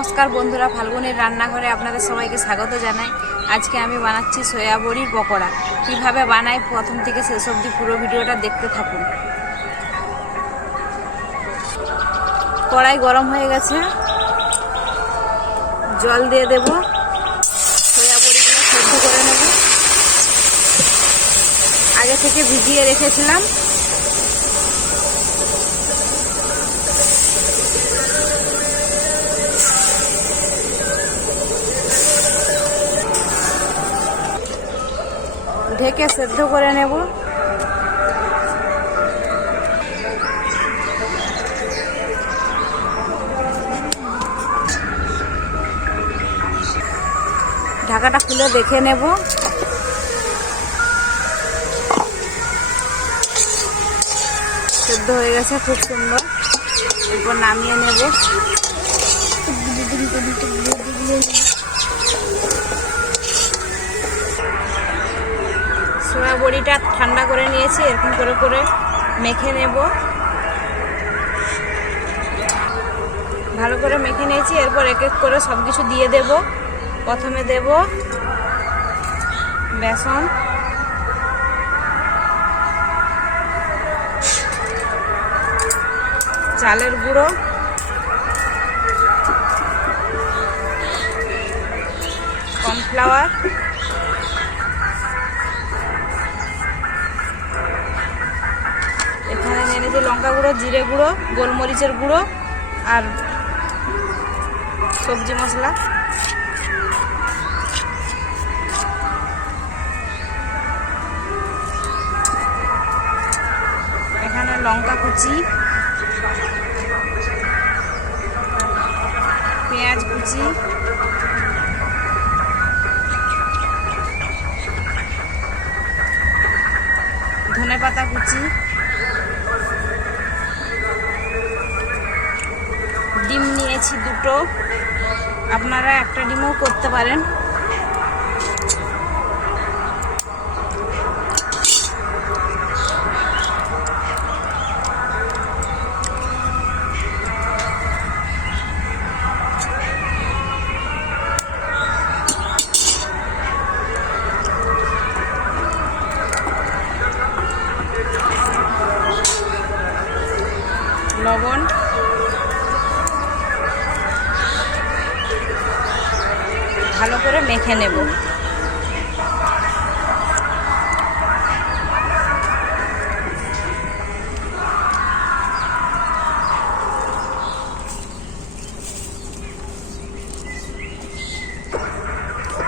নমস্কার বন্ধুরা, ফাল্গুনের রান্নাঘরে আপনাদের সবাইকে স্বাগত জানাই। আজকে আমি বানাচ্ছি সয়া বড়ির পকোড়া। কীভাবে বানাই, প্রথম থেকে শেষ অবধি পুরো ভিডিওটা দেখতে থাকুন। কড়াই গরম হয়ে গেছে। জল দিয়ে দেব। সয়া বড়িগুলো সেদ্ধ করে নেব। আগে থেকে ভিজিয়ে রেখেছিলাম। ঢেকে সেদ্ধ করে নেব। ঢাকাটা খুলে দেখে নেব। সেদ্ধ হয়ে গেছে খুব সুন্দর। এরপর নামিয়ে নেব। সোয়া বড়িটা ঠান্ডা করে নিয়েছি, এরকম করে করে মেখে নেব। ভালো করে মেখে নিয়েছি, এরপর এক এক করে সব কিছু দিয়ে দেব। প্রথমে দেব বেসন। চালের গুঁড়ো। কর্নফ্লাওয়ার। গুঁড়ো জিরে গুঁড়ো, গোলমরিচের গুঁড়ো আর সবজি মশলা। এখানে লঙ্কা কুচি, পেঁয়াজ কুচি ধনে পাতা কুচি দুটো আপনারা একটা ডিমও করতে পারেন। লবণ। ভালো করে মেখে নেব।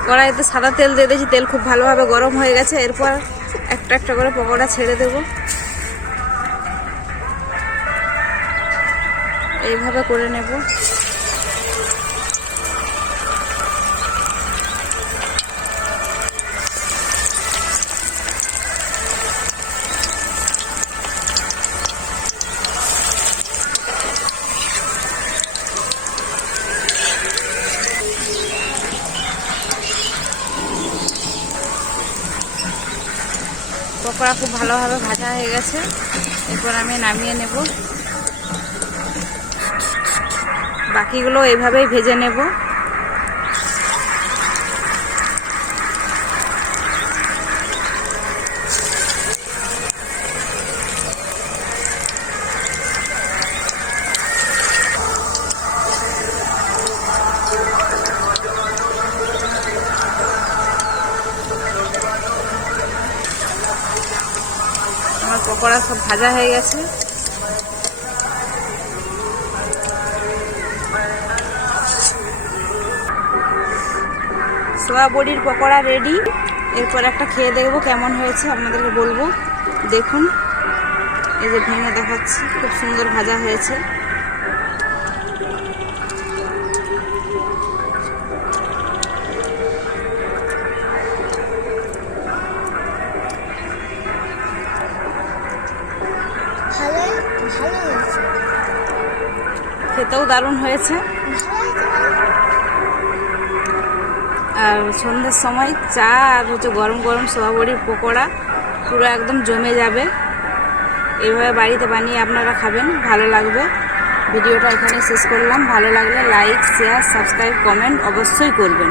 কড়াইতে সাদা তেল দিয়ে দিয়েছি, তেল খুব ভালোভাবে গরম হয়ে গেছে। এরপর একটা একটা করে পকোড়া ছেড়ে দেব। এইভাবে করে নেব। পকোড়া খুব ভালোভাবে ভাজা হয়ে গেছে। এরপর আমি নামিয়ে নেব। বাকিগুলো এইভাবেই ভেজে নেব। পকোড়া সব ভাজা হয়ে গেছে। সোয়া বড়ির পকোড়া রেডি এরপর একটা খেয়ে দেখব কেমন হয়েছে, আপনাদেরকে বলব। দেখুন, এই যে ভেঙে দেখাচ্ছি, খুব সুন্দর ভাজা হয়েছে। খেতেও দারুণ হয়েছে। আর সন্ধ্যের সময় চা আর হচ্ছে গরম গরম সোয়াবড়ির পকোড়া পুরো একদম জমে যাবে। এভাবে বাড়িতে বানিয়ে আপনারা খাবেন, ভালো লাগবে। ভিডিওটা এখানে শেষ করলাম। ভালো লাগলে লাইক শেয়ার সাবস্ক্রাইব কমেন্ট অবশ্যই করবেন।